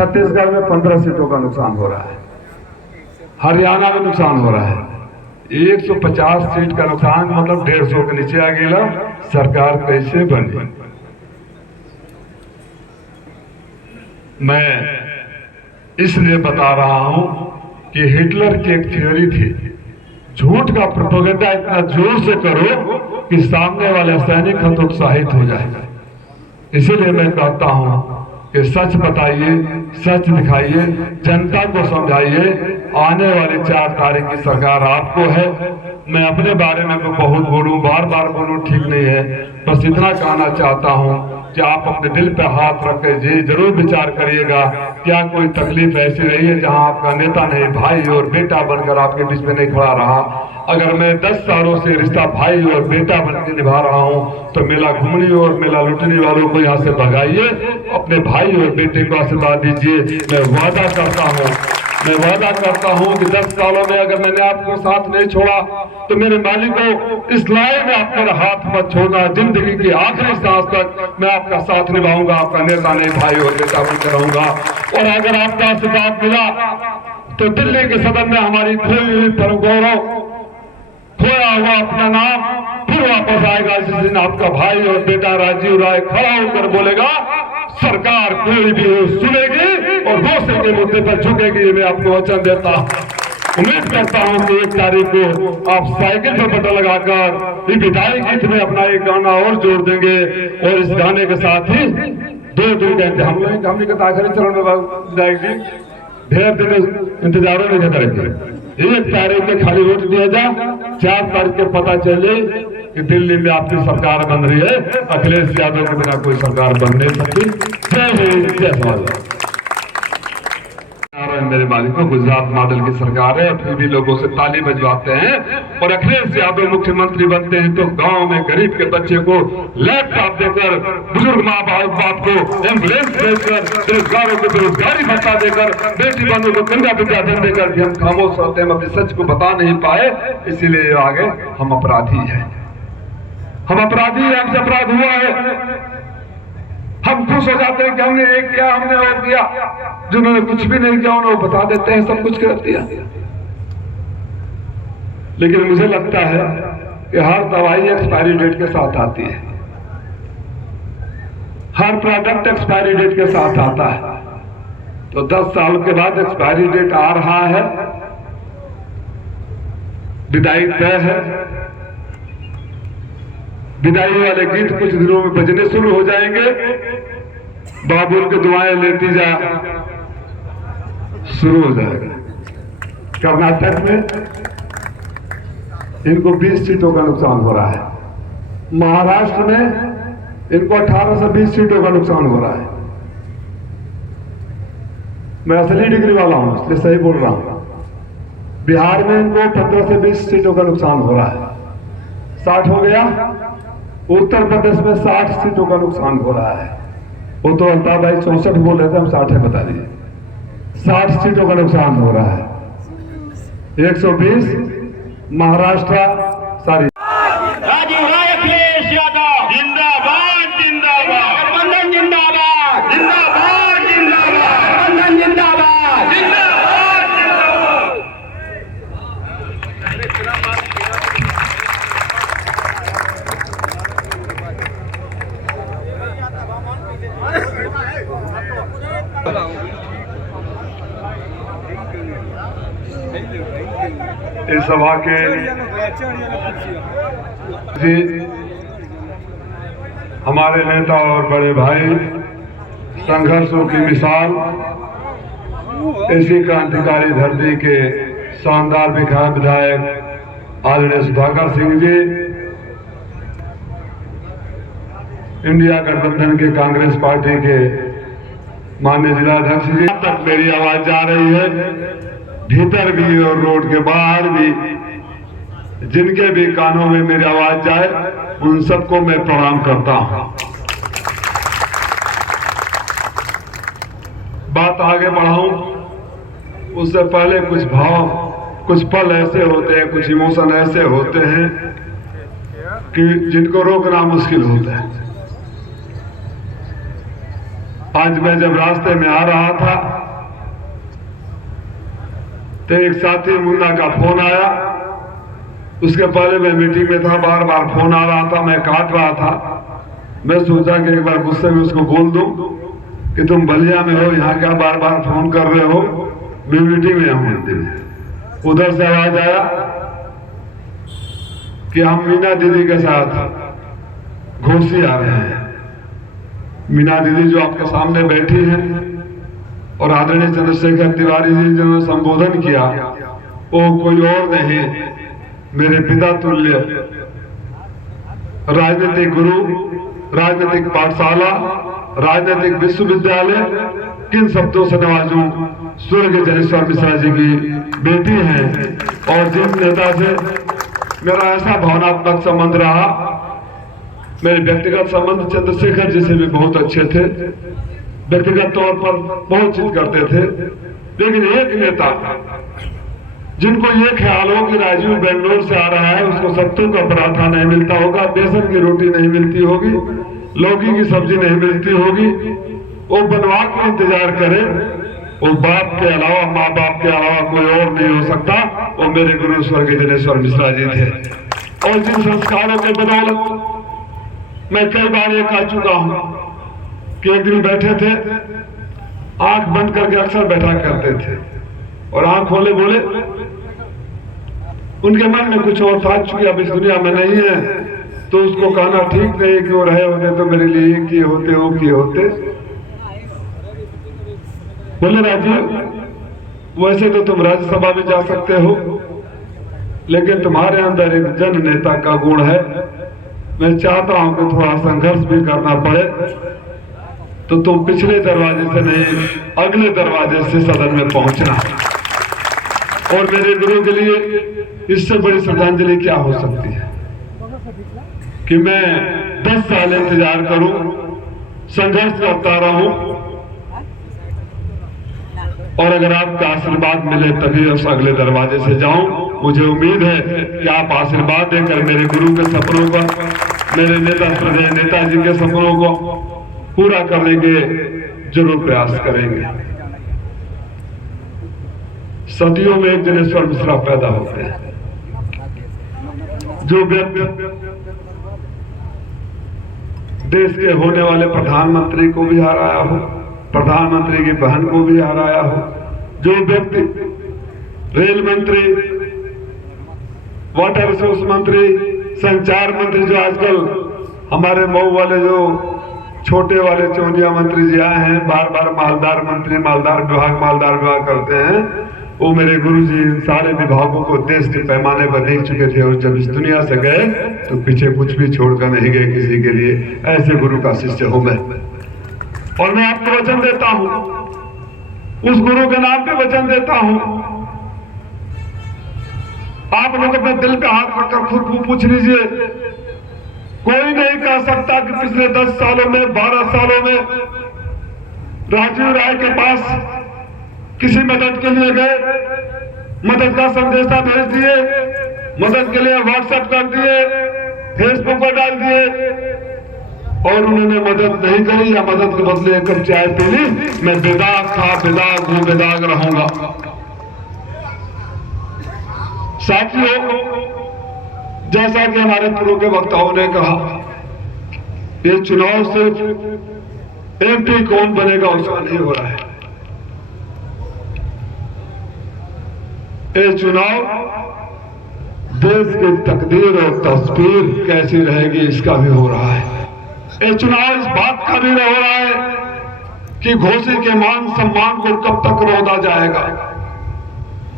छत्तीसगढ़ में 15 सीटों का नुकसान हो रहा है, हरियाणा में नुकसान हो रहा है। 150 सीट का नुकसान मतलब 150 के नीचे आ गया। सरकार कैसे बनी? मैं इसलिए बता रहा हूं कि हिटलर की एक थ्योरी थी, झूठ का प्रोपेगेंडा इतना जोर से करो कि सामने वाले सैनिक हतोत्साहित हो जाएगा। इसीलिए मैं कहता हूं कि सच बताइए, सच दिखाइए, जनता को समझाइए। आने वाली 4 तारीख की सरकार आपको है। मैं अपने बारे में तो बहुत बोलूं, बार बार बोलूं ठीक नहीं है, बस इतना कहना चाहता हूं कि आप अपने दिल पे हाथ रख के जी जरूर विचार करिएगा। क्या कोई तकलीफ ऐसी रही है जहां आपका नेता नहीं, भाई और बेटा बनकर आपके बीच में नहीं खड़ा रहा? अगर मैं 10 सालों से रिश्ता भाई और बेटा बनकर निभा रहा हूं तो मेला घूमने और मेला लुटने वालों को यहाँ से भगाइए, अपने भाई और बेटे को आशीर्वाद दीजिए। मैं वादा करता हूं कि 10 सालों में अगर मैंने आपको साथ नहीं छोड़ा तो मेरे मालिक को इस लाइन में आप मेरा हाथ मत छोड़ना। जिंदगी की आखिरी सांस तक मैं आपका साथ निभाऊंगा, आपका नेता नहीं, भाई और बेटा बनकर रहूंगा। और अगर आपका आशीर्वाद मिला तो दिल्ली के सदन में हमारी खोई हुई परम गौरव, खोया हुआ अपना नाम फिर वापस आएगा। जिस दिन आपका भाई और बेटा राजीव राय खड़ा होकर बोलेगा सरकार कोई भी हो सुनेगी और गोसे के मुद्दे पर झुकेगी, ये मैं आपको वचन देता हूं। उम्मीद करता हूं कि 1 तारीख को आप साइकिल पर बटन लगाकर विदाई गीत में अपना एक गाना और जोड़ देंगे। और इस गाने के साथ ही 2 दिन का हमने का आखिरी चरण में जाएगी। ढेर दिन इंतजारों में जाता रहेंगे। 1 तारीख के खाली वोट दिया जाए, 4 तारीख के पता चले कि दिल्ली में आपकी सरकार बन रही है। अखिलेश यादव के बिना कोई सरकार बन नहीं सकती। जय हिंद, जय भारत। मेरे मालिकों, गुजरात मॉडल की सरकार है, फिर भी लोगों से ताली बजवाते हैं। और अखिलेश यादव मुख्यमंत्री बनते हैं तो गांव में गरीब के बच्चे को लैपटॉप देकर, बुजुर्ग माँ बाप को एम्बुलेंस देकर, बेरोजगारों को बेरोजगारी भत्ता देकर, बेटी बहनों को कन्या विद्याधन देकर भी हम खामोश रहते हैं, हम अपने सच को बता नहीं पाए। इसीलिए आगे हम अपराधी हैं, हमसे अपराध हुआ है। हम खुश हो जाते हैं कि हमने ये किया, हमने वो किया। जिन्होंने कुछ भी नहीं किया उन्हें बता देते हैं सब कुछ कर दिया। लेकिन मुझे लगता है कि हर दवाई एक्सपायरी डेट के साथ आती है, हर प्रोडक्ट एक्सपायरी डेट के साथ आता है। तो 10 साल के बाद एक्सपायरी डेट आ रहा है, विदाई तय है। विदाई वाले गीत कुछ दिनों में बजने शुरू हो जाएंगे। बाबुल की दुआएं लेती जा शुरू हो जाएगा। कर्नाटक में इनको 20 सीटों का नुकसान हो रहा है, महाराष्ट्र में इनको 18 से 20 सीटों का नुकसान हो रहा है। मैं असली डिग्री वाला हूं इसलिए सही बोल रहा हूं। बिहार में इनको 15 से 20 सीटों का नुकसान हो रहा है, 60 हो गया। उत्तर प्रदेश में 60 सीटों का नुकसान हो रहा है। वो तो अल्ताफ भाई 64 बोल रहे थे, हम 60 है बता दिए। 60 सीटों का नुकसान हो रहा है। 120 महाराष्ट्र सारी राजीव राय, अखिलेश यादव जिंदाबाद, जिंदाबाद, गठबंधन जिंदाबाद, जिंदाबाद, जिंदाबाद, गठबंधन जिंदाबाद, जिंदाबाद, इस सभा के जी हमारे नेता और बड़े भाई, संघर्षों की मिसाल, ऐसी क्रांतिकारी धरती के शानदार विधायक आदरणीय सुधाकर सिंह जी, इंडिया गठबंधन के कांग्रेस पार्टी के माननीय जिलाध्यक्ष जी, तक मेरी आवाज जा रही है, भीतर भी और रोड के बाहर भी, जिनके भी कानों में मेरी आवाज जाए उन सबको मैं प्रणाम करता हूं। बात आगे बढ़ाऊं उससे पहले कुछ भाव, कुछ पल ऐसे होते हैं, कुछ इमोशन ऐसे होते हैं कि जिनको रोकना मुश्किल होता है। आज मैं जब रास्ते में आ रहा था तो एक साथी मुन्ना का फोन आया। उसके पहले मैं मीटिंग में था, बार बार फोन आ रहा था, मैं काट रहा था। मैं सोचा कि एक बार गुस्से में उसको बोल दूं कि तुम बलिया में हो, यहाँ क्या बार बार फोन कर रहे हो, मैं मीटिंग में हूं। उधर से आवाज आया कि हम मीना दीदी के साथ घोसी आ रहे हैं। मीना दीदी जो आपके सामने बैठी हैं और आदरणीय चंद्रशेखर तिवारी जी जिन्होंने संबोधन किया, वो कोई और नहीं, मेरे पिता तुल्य राजनीतिक गुरु, राजनीतिक पाठशाला, राजनीतिक विश्वविद्यालय, किन शब्दों से नवाजूं, स्वर्गीय जनेश्वर मिश्रा जी की बेटी हैं। और जिन नेता से मेरा ऐसा भावनात्मक संबंध रहा, मेरे व्यक्तिगत संबंध चंद्रशेखर जी से भी बहुत अच्छे थे, व्यक्तिगत तौर पर बहुत चीज करते थे। लेकिन एक नेता जिनको ये ख्याल हो कि राजीव बेंगलोर से आ रहा है, उसको सत्तू का पराठा नहीं मिलता होगा, बेसन की रोटी नहीं मिलती होगी, लौकी की सब्जी नहीं मिलती होगी, वो बनवा के इंतजार करे, वो बाप के अलावा, माँ बाप के अलावा कोई और नहीं हो सकता। वो मेरे गुरु स्वर्गीय जनेश्वर मिश्रा जी थे। और जिन संस्कारों के बदौलत मैं कई बार ये कह चुका हूं कि एक दिन बैठे थे, आंख बंद करके अक्सर बैठा करते थे और आंख खोले बोले, उनके मन में कुछ और था, चूंकि अब इस दुनिया में नहीं है तो उसको कहना ठीक नहीं कि वो रहे होते तो मेरे लिए ये किए होते, वो किए होते। बोले राजीव, वैसे तो तुम राज्यसभा में जा सकते हो, लेकिन तुम्हारे अंदर एक जन नेता का गुण है। मैं चाहता हूं कि थोड़ा संघर्ष भी करना पड़े, तो तुम पिछले दरवाजे से नहीं, अगले दरवाजे से सदन में पहुंचना। और मेरे गुरु के लिए इससे बड़ी श्रद्धांजलि क्या हो सकती है कि मैं 10 साल इंतजार करूं, संघर्ष करता रहूं, और अगर आपका आशीर्वाद मिले तभी उस अगले दरवाजे से जाऊं। मुझे उम्मीद है कि आप आशीर्वाद देकर मेरे गुरु के सपनों का, मेरे नेताजी के सपनों को पूरा करने के जरूर प्रयास करेंगे। सदियों में एक जनेश्वर मिश्रा पैदा होते हैं। जो व्यक्ति देश के होने वाले प्रधानमंत्री को भी हराया हो, प्रधानमंत्री की बहन को भी हराया हो, जो व्यक्ति रेल मंत्री, वाटर रिसोर्स मंत्री, संचार मंत्री, जो आजकल हमारे मऊ वाले जो छोटे वाले चौंधिया मंत्री जी आए हैं, बार बार मालदार मंत्री, मालदार विभाग करते हैं, वो मेरे गुरु जी सारे विभागों को देश के पैमाने पर देख चुके थे और जब इस दुनिया से गए तो पीछे कुछ भी छोड़कर नहीं गए किसी के लिए। ऐसे गुरु का शिष्य हूं मैं, और मैं आपको वचन देता हूं, उस गुरु के नाम पे वचन देता हूं। आप लोग अपने दिल पे हाथ रखकर खुद को पूछ लीजिए, कोई नहीं कह सकता कि पिछले 10 सालों में, 12 सालों में राजीव राय के पास किसी मदद के लिए गए, मदद का संदेशा भेज दिए, मदद के लिए व्हाट्सएप कर दिए, फेसबुक पर डाल दिए, और उन्होंने मदद नहीं करी या मदद के बदले एक कप चाय पी ली, मैं बेदाग था, बेदाग हूं, बेदाग रहूंगा। साथियों, जैसा कि हमारे पूर्व के वक्ताओं ने कहा, ये चुनाव सिर्फ एमपी कौन बनेगा उसका नहीं हो रहा है, ये चुनाव देश की तकदीर और तस्वीर कैसी रहेगी इसका भी हो रहा है। ये चुनाव इस बात का भी हो रहा है कि घोसी के मान सम्मान को कब तक रोदा जाएगा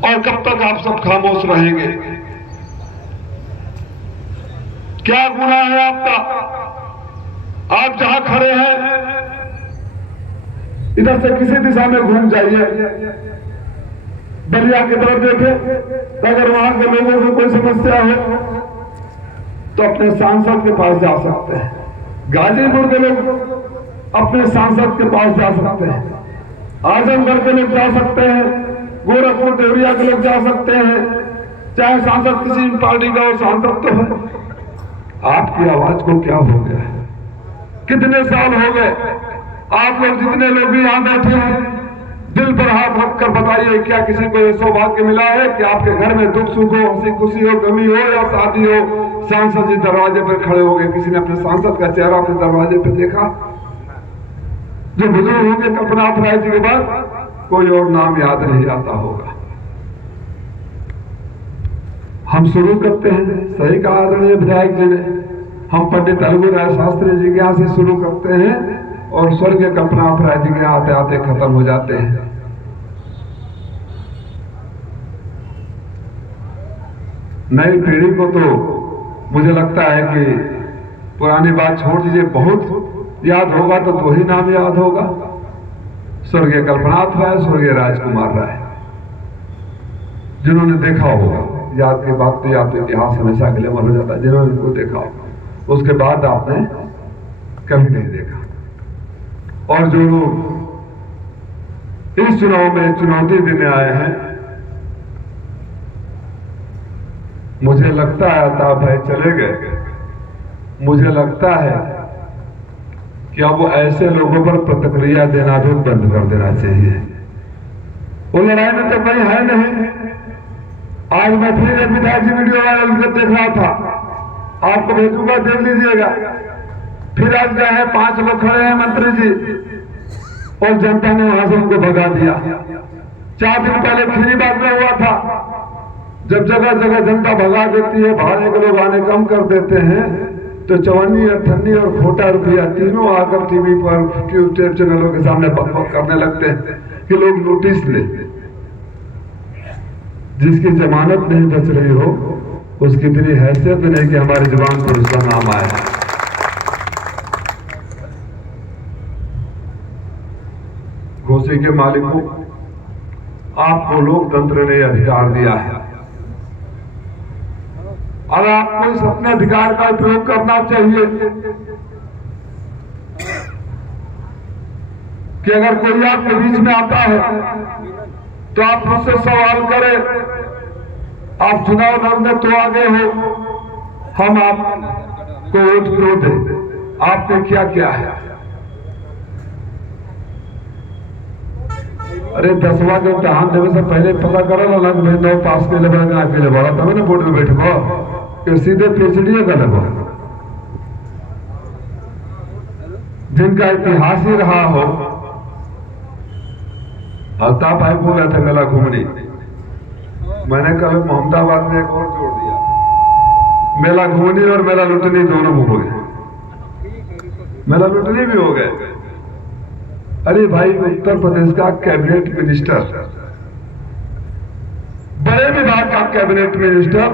और कब तक आप सब खामोश रहेंगे। क्या गुनाह है आपका? आप जहां खड़े हैं इधर से किसी दिशा में घूम जाइए, बलिया की तरफ देखे, अगर वहां के लोगों को कोई समस्या हो तो अपने सांसद के पास जा सकते हैं। गाजीपुर के लोग अपने सांसद के पास जा सकते हैं, आजमगढ़ के लोग जा सकते हैं, गोरखपुर देवरिया के लोग जा सकते हैं, चाहे सांसद किसी पार्टी का और सांसद तो है। आपकी आवाज को क्या हो गया है? कितने साल हो गए आप लोग जितने लोग भी यहाँ बैठे हैं, दिल पर हाथ रख कर बताइए, क्या किसी को ये सौभाग्य मिला है कि आपके घर में दुख सुख हो, हंसी खुशी हो, गमी हो या शादी हो, सांसद जी दरवाजे पर खड़े हो गए, किसी ने अपने सांसद का चेहरा अपने दरवाजे पर देखा? जो बुजुर्ग होंगे कल्पनाथ राय जी के बाद कोई और नाम याद नहीं आता होगा। हम शुरू करते हैं, सही कहा आदरणीय विधायक जी ने, हम पंडित अलगू राय शास्त्री जी के यहाँ से शुरू करते हैं और स्वर्गीय कल्पनाथ राय जी के आते आते खत्म हो जाते हैं। नई पीढ़ी को तो मुझे लगता है कि पुरानी बात छोड़ दीजिए, बहुत याद होगा तो दो ही नाम याद होगा, स्वर्गीय कल्पनाथ राय, स्वर्गीय राजकुमार राय। जिन्होंने देखा होगा, याद की बात तो याद, इतिहास हमेशा ग्लैमर हो जाता है, जिन्होंने इनको देखा होगा, उसके बाद आपने कभी नहीं देखा। और जो लोग इस चुनाव में चुनौती देने आए हैं, मुझे लगता है अल्ताफ भाई चले गए, मुझे लगता है कि अब वो ऐसे लोगों पर प्रतिक्रिया देना भी बंद कर देना चाहिए। वो लड़ाई में तो कहीं है नहीं। आज मैं फिर एक विधायक जी वीडियो वायरल कर देख रहा था, आपको भेजूंगा, देख लीजिएगा। फिर आज गए हैं, 5 लोग खड़े हैं मंत्री जी, और जनता ने वहां से उनको भगा दिया। 4 दिन पहले खीरीबाग में हुआ था, जब जगह जगह जनता भगा देती है, भाड़े के लोग आने कम कर देते हैं, तो चवन्नी, अठन्नी और खोटा रुपया तीनों आकर टीवी पर, ट्यूब चैनलों के सामने बकबक करने लगते हैं कि लोग नोटिस ले। जिसकी जमानत नहीं बच रही हो, उसकी इतनी हैसियत भी नहीं कि हमारी जुबान पर उसका नाम आए। घोसी के मालिकों, आपको लोकतंत्र ने अधिकार दिया है, और आपको इस अपने अधिकार का उपयोग करना चाहिए कि अगर कोई आपके बीच में आता है तो आप मुझसे सवाल करें। आप चुनाव लड़ने तो आगे हो, हम आपको वोट क्यों दें, आपने क्या क्या है? अरे 10वां के इम्तहान देने से पहले पता करो ना, लग में 9 पास के लिए अकेले बड़ा था मैंने बोर्ड में बैठो कि सीधे PhD का लगो, जिनका इतिहास ही रहा हो। अल्ताफ भाई बोल रहे थे मेला घूमने, मैंने कल मोहम्मदाबाद में एक और जोड़ दिया, मेला घूमनी और मेला लुटनी दोनों हो गए, मेला लुटनी भी हो गए। अरे भाई, उत्तर प्रदेश का कैबिनेट मिनिस्टर, बड़े विभाग का कैबिनेट मिनिस्टर,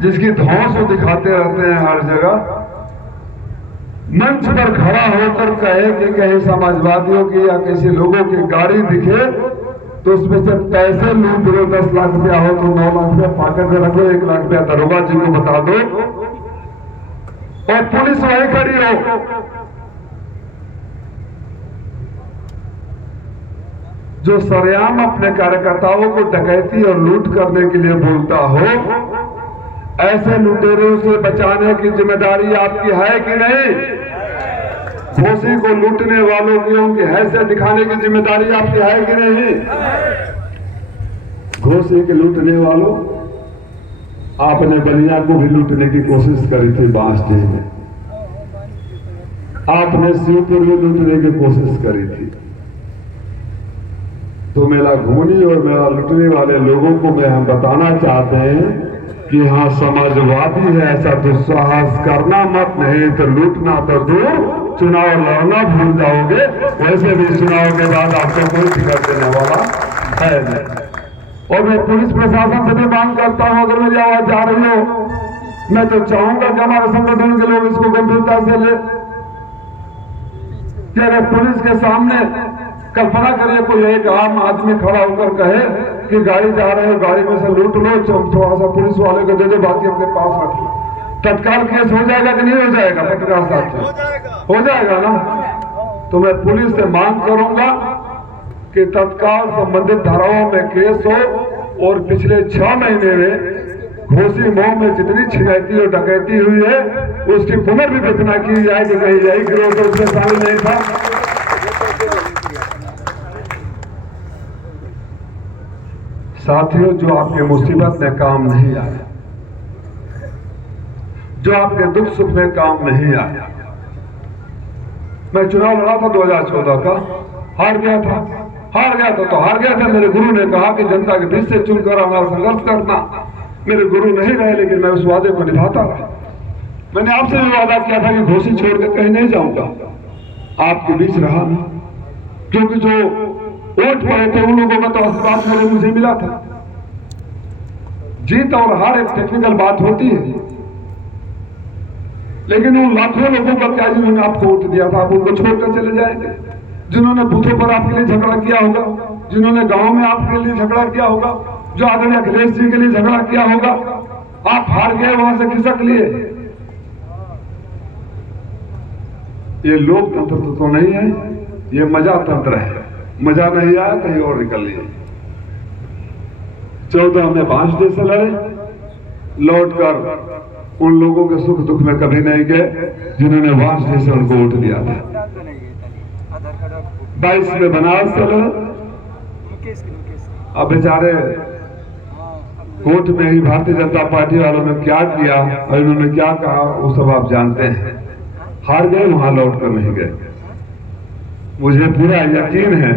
जिसकी धौंस वो दिखाते रहते हैं हर जगह, मंच पर खड़ा होकर कहे कि कहीं समाजवादियों की या किसी लोगों की गाड़ी दिखे तो उसमें से पैसे लूट दो, 10 लाख रुपया हो तो 9 लाख रुपया पॉकेट में रखो, 1 लाख रुपया दरोगा जी को बता दो, और पुलिस वहीं खड़ी हो। जो सरेआम अपने कार्यकर्ताओं को डकैती और लूट करने के लिए बोलता हो, ऐसे लुटेरों से बचाने की जिम्मेदारी आपकी है कि नहीं? घोसी को लूटने वालों की उनकी हैसियत दिखाने की जिम्मेदारी आपकी है कि नहीं? घोसी के लूटने वालों, आपने बलिया को भी लूटने की कोशिश करी थी बांसडीह में, आपने शिवपुर में लूटने की कोशिश करी थी। तो मेला घूमनी और मेला लूटने वाले लोगों को मैं हम बताना चाहते हैं कि हाँ, समाजवादी है, ऐसा दुस्साहस करना मत, नहीं तो लूटना तो दूर, चुनाव लड़ना भूल जाओगे। वैसे भी चुनाव के बाद आपको कोई टिकट देने वाला है नहीं। और मैं पुलिस प्रशासन से भी मांग करता हूं, अगर मेरी आवाज जा रही हो, मैं तो चाहूंगा कि हमारे संगठन के लोग इसको गंभीरता से ले, कि अगर पुलिस के सामने, कल्पना करिए कोई एक आम आदमी खड़ा होकर कहे कि गाड़ी जा रहे हो, गाड़ी में से लूट लो, थोड़ा सा पुलिस वाले को दे दो, बाकी अपने पास रख लो, तत्काल केस हो जाएगा कि नहीं हो जाएगा? पत्रकार साहब, हो जाएगा ना? तो मैं पुलिस से मांग करूंगा कि तत्काल संबंधित धाराओं में केस हो, और पिछले 6 महीने में घोसी मऊ में जितनी छिनैती और डकैती हुई है, उसकी पुनर्विवेचना की जाए कि कहीं यही गिरोह तो उसमें शामिल नहीं था। साथियों, जो आपके मुसीबत में काम नहीं आया, जो आपके दुख सुख में काम नहीं आया। मैं चुनाव लड़ा था 2014 का, हार गया था तो हार गया था। मेरे गुरु ने कहा कि जनता के बीच से चुनकर आना, संघर्ष करना। मेरे गुरु नहीं रहे, लेकिन मैं उस वादे को निभाता रहा। मैंने आपसे भी वादा किया था कि घोषी छोड़कर कहीं नहीं जाऊंगा, आपके बीच रहा ना, क्योंकि जो वोट पड़े थे उन लोगों का तो आशीर्वाद मुझे मिला था। जीत और हार एक टेक्निकल बात होती है, लेकिन उन लाखों लोगों का क्या जिन्होंने आपको वोट दिया था, आप उनको छोड़कर चले जाएंगे? जिन्होंने बूथों पर आपके लिए झगड़ा किया होगा, जिन्होंने गांव में आपके लिए झगड़ा किया होगा, जो आदरणीय अखिलेश जी के लिए झगड़ा किया होगा, आप हार गए, वहां से खिसक लिए। ये लोकतंत्र तो नहीं है, ये मजा तंत्र है। मजा नहीं आया, कहीं और निकल लिए। 14 में 5 देश लड़े, लौटकर उन लोगों के सुख दुख में कभी नहीं गए जिन्होंने 5 देश से उनको वोट दिया था। 22 में बनारस से लड़े, अब बेचारे कोर्ट में ही भारतीय जनता पार्टी वालों ने क्या किया और इन्होंने क्या कहा, वो सब आप जानते हैं। हार गए, वहां लौट कर नहीं गए। मुझे पूरा यकीन है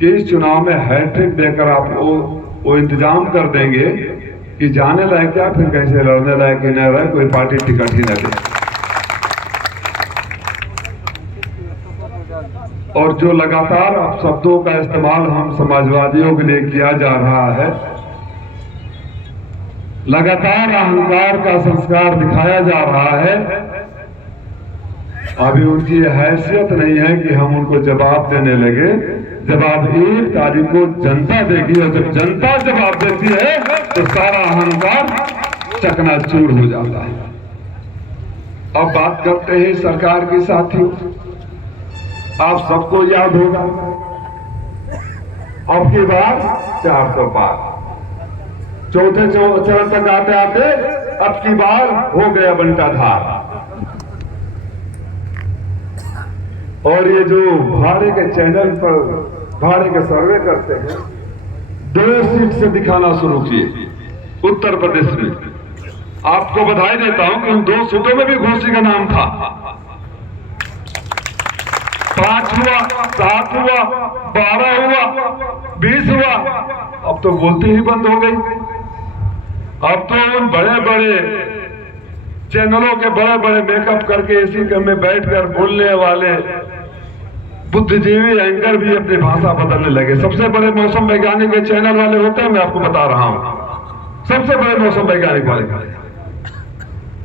कि इस चुनाव में हैट्रिक देकर आप वो इंतजाम कर देंगे कि जाने लायक क्या, फिर कैसे लड़ने लायक ही न रहे, कोई पार्टी टिकट ही न दे। और जो लगातार आप शब्दों का इस्तेमाल हम समाजवादियों के लिए किया जा रहा है, लगातार अहंकार का संस्कार दिखाया जा रहा है, अभी उनकी हैसियत नहीं है कि हम उनको जवाब देने लगे। जवाब 1 तारीख को जनता देगी, और जब जनता जवाब देती है तो सारा अहंकार चकनाचूर हो जाता है। अब बात करते हैं सरकार की। साथियों, आप सबको याद होगा, अब की बार 400 पार, चौथे चरण तक आते आते अब की बार हो गया बंटाधार। और ये जो भाड़े के चैनल पर भाड़े के सर्वे करते हैं, 2 सीट से दिखाना शुरू किए उत्तर प्रदेश में। आपको बधाई देता हूं कि उन 2 सीटों में भी घोषी का नाम था। 5 हुआ, 7 हुआ, 12 हुआ, 20 हुआ, अब तो बोलते ही बंद हो गई। अब तो उन बड़े बड़े चैनलों के बड़े बड़े मेकअप करके इसी में बैठकर बोलने वाले बुद्धिजीवी एंकर भी अपनी भाषा बदलने लगे। सबसे बड़े मौसम वैज्ञानिक के चैनल वाले होते हैं, मैं आपको बता रहा हूं, सबसे बड़े मौसम वैज्ञानिक वाले।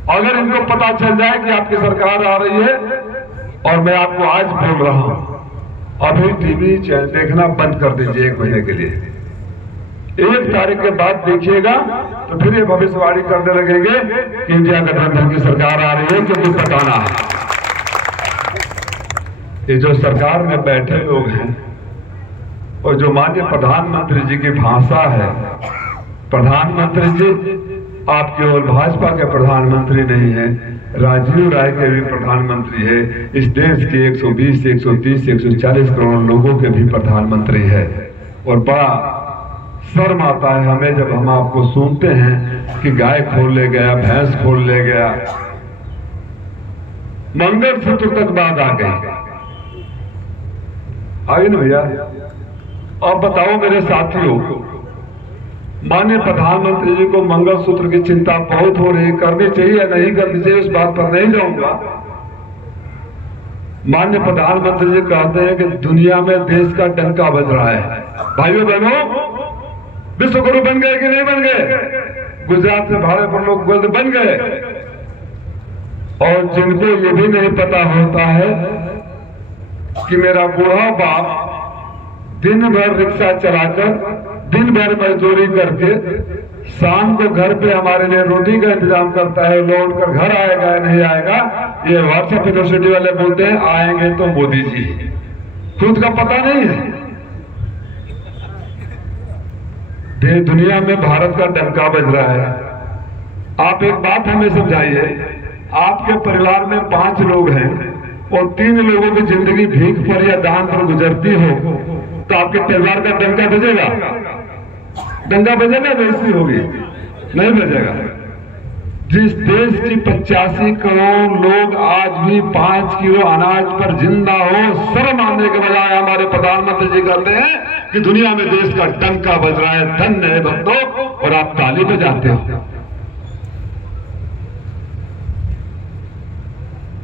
अगर इनको पता चल जाए कि आपकी सरकार आ रही है, और मैं आपको आज बोल रहा हूं, अभी टीवी चैनल देखना बंद कर दीजिए 1 महीने के लिए। 1 तारीख के बाद देखिएगा तो फिर ये भविष्यवाणी करने लगेंगे कि इंडिया गठबंधन की सरकार आ रही है, क्योंकि बताना है। ये जो सरकार में बैठे लोग हैं और जो माननीय प्रधानमंत्री जी की भाषा है, प्रधानमंत्री जी आप केवल भाजपा के प्रधानमंत्री नहीं है, राजीव राय के भी प्रधानमंत्री है, इस देश के 120, 130, 140 करोड़ लोगों के भी प्रधानमंत्री है। और बड़ा शर्म आता है हमें जब हम आपको सुनते हैं कि गाय खोल ले गया, भैंस खोल ले गया, मंगलसूत्र तक बात आ गई। आइए ना भैया, अब बताओ मेरे साथियों, माननीय प्रधानमंत्री जी को मंगलसूत्र की चिंता बहुत हो रही है, करनी चाहिए या नहीं करनी चाहिए, उस बात पर नहीं जाऊंगा। माननीय प्रधानमंत्री जी कहते हैं कि दुनिया में देश का डंका बज रहा है। भाइयों बहनों, विश्व गुरु बन गए कि नहीं बन गए? गुजरात से भाड़े पर लोग बन गए। और जिनको ये भी नहीं पता होता है कि मेरा बूढ़ा बाप दिन भर रिक्शा चलाकर, दिन भर मजदूरी करके, शाम को घर पे हमारे लिए रोटी का इंतजाम करता है, लौट कर घर आएगा या नहीं आएगा, ये व्हाट्सएप यूनिवर्सिटी वाले बोलते हैं आएंगे तो मोदी जी, खुद का पता नहीं है। दुनिया में भारत का डंका बज रहा है। आप एक बात हमें समझाइए, आपके परिवार में 5 लोग हैं और 3 लोगों की जिंदगी भीख पर या दान पर गुजरती हो, तो आपके परिवार का डंका बजेगा? दंगा बजेगा वैसी होगी, नहीं बजेगा। जिस देश की 85 करोड़ लोग आज भी 5 किलो अनाज पर जिंदा हो, शर्म आने के बजाय हमारे प्रधानमंत्री जी कहते हैं कि दुनिया में देश का डंका बज रहा है, धन्य है बंदो, और आप ताली बजाते हो।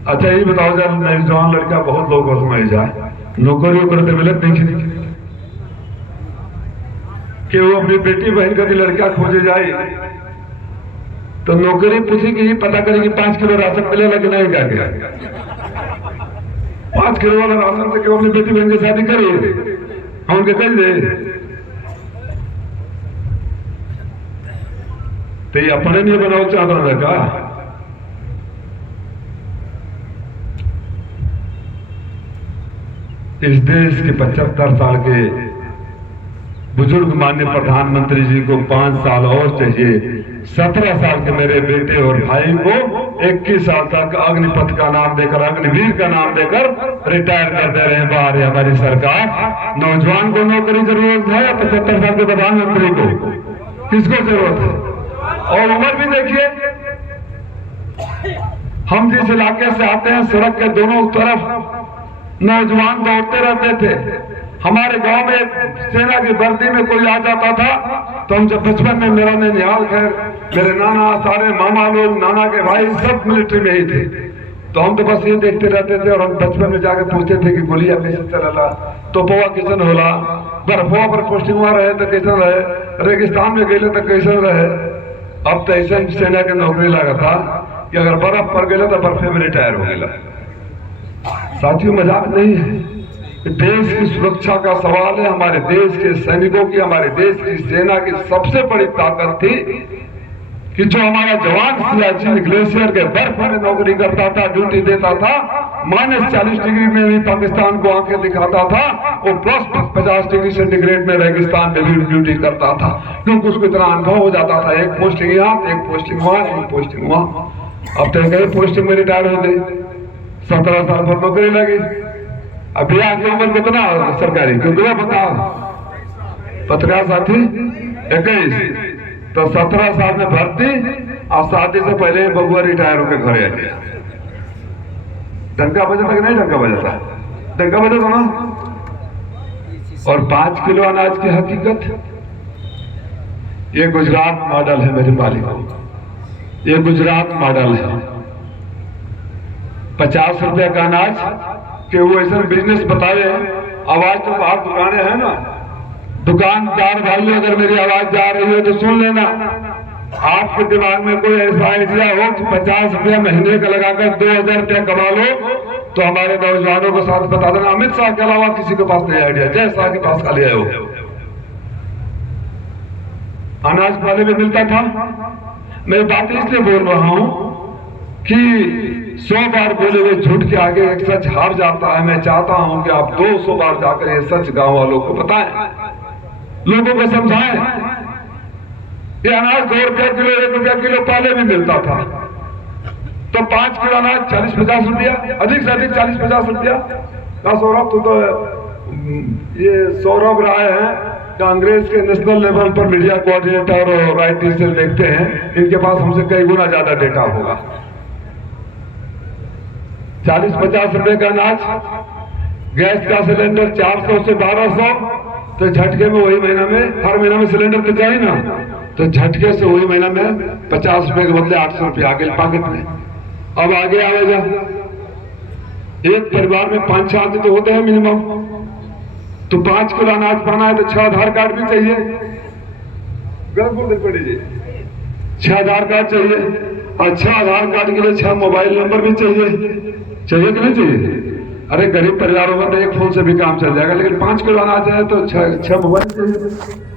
अच्छा ये बताओ जब नौजवान लड़का बहुत लोग उसमें जाए, नौकरी वोकरी तो मिलत नहीं कि वो अपनी बेटी बहन का भी लड़का खोजे जाए तो नौकरी पूछी कि पता करे कि 5 किलो राशन मिलेगा कि नहीं, क्या 5 किलो वाला राशन से क्यों अपनी बेटी बहन की शादी करिए, हम उनके कह दे तो ये अपने नहीं बनाओ चाहता लड़का। इस देश के 75 साल के बुजुर्ग माननीय प्रधानमंत्री जी को 5 साल और चाहिए। 17 साल के मेरे बेटे और भाई को 21 साल तक अग्निपथ का नाम देकर, अग्निवीर का नाम देकर रिटायर कर दे रहे हैं बाहर हमारी सरकार। नौजवान को नौकरी जरूरत है, 75 साल के प्रधानमंत्री को किसको जरूरत है? और उम्र भी देखिए, हम जिस इलाके से आते हैं सड़क के दोनों तरफ नौजवान दौड़ते रहते थे। हमारे गांव में सेना की वर्दी में कोई आ जाता था तो हम जब बचपन में, मेरा ननिहाल खैर, मेरे नाना, सारे मामा लोग, नाना के भाई सब मिलिट्री में ही थे, तो हम तो बस ये देखते रहते थे। और हम बचपन में जाकर पूछते थे कि गोलियां कैसे चला, तोपवा कैसन होला, बर्फवा पर पोस्टिंग हुआ रहे तो कैसन रहे, रेगिस्तान में गए तो कैसन रहे। अब तो ऐसा सेना की नौकरी लगा था कि अगर बर्फ पड़ गए तो बर्फे में रिटायर हो गया। साथियों मजाक नहीं है, देश की सुरक्षा का सवाल है। हमारे देश के सैनिकों की, हमारे देश की सेना की सबसे बड़ी ताकत थी कि जो हमारा जवान सियाचिन ग्लेशियर के बर्फ में नौकरी करता था, ड्यूटी देता था, -40 डिग्री में भी पाकिस्तान को आंखें दिखाता था, वो +50 डिग्री सेंटीग्रेड में रेगिस्तान में भी ड्यूटी करता था, क्योंकि उसको इतना अनुभव हो जाता था। एक पोस्टिंग यहाँ, एक पोस्टिंग वहां, एक पोस्टिंग वहां। अब तो कई पोस्टिंग में रिटायर हो गए, 17 साल पर नौकरी लगी। अब ब्याह की उम्र कितना सरकारी क्योंकि बताओ पत्रकार साथी 21, तो 17 साल में भर्ती और शादी से पहले बबुआ रिटायर होकर घरे आ गया। डंका बजा था कि नहीं डंका बजा था? डंका बजा था ना। और 5 किलो अनाज की हकीकत, ये गुजरात मॉडल है मेरे मालिक, ये गुजरात मॉडल है। 50 रुपया का अनाज कि वो ऐसा बिजनेस बताए। आवाज तो बाहर दुकानें है ना, दुकानदार भाई अगर मेरी आवाज जा रही है तो सुन लेना। आपके दिमाग में कोई ऐसा आइडिया हो कि 50 रुपया महीने का लगाकर 2000 रुपया कमा लो, तो हमारे नौजवानों के साथ बता देना। अमित शाह के अलावा किसी के पास नहीं आइडिया, जय शाह के पास खाली है। वो अनाज वाले में मिलता था। मैं बात इसलिए बोल रहा हूं कि 100 बार बोले हुए झूठ के आगे एक सच हार जाता है। मैं चाहता हूं कि आप 200 बार जाकर ये सच गांव वालों को बताएं, लोगों को समझाएं। ये अनाज 2 रुपया किलो, 1 रुपया किलो पहले भी मिलता था, तो 5 किलो अनाज 40-50 रुपया, अधिक से अधिक 40-50 रुपया। सौरभ तो ये सौरभ राय है, कांग्रेस के नेशनल लेवल पर मीडिया कोऑर्डिनेटर और राइट से देखते हैं, इनके पास हमसे कई गुना ज्यादा डेटा होगा। 40-50 रुपए का अनाज, गैस का सिलेंडर 400 से 1200, तो झटके में वही महीना में, हर महीना में सिलेंडर तो चाहिए ना, तो झटके से वही महीना में 50 रुपए के बदले 800 रुपये आ गए पॉकेट में। अब आगे आएगा, एक परिवार में 5-6 आदमी तो होते हैं मिनिमम, तो 5 किलो अनाज पाना है तो 6 आधार कार्ड भी चाहिए। गलत बोल पड़ी जी, 6 आधार कार्ड चाहिए, और 6 आधार कार्ड के लिए 6 मोबाइल नंबर भी चाहिए कि नहीं चाहिए? अरे गरीब परिवारों में तो एक फोन से भी काम चल जाएगा, लेकिन 5 किलो अनाज है तो 6 मोबाइल चाहिए।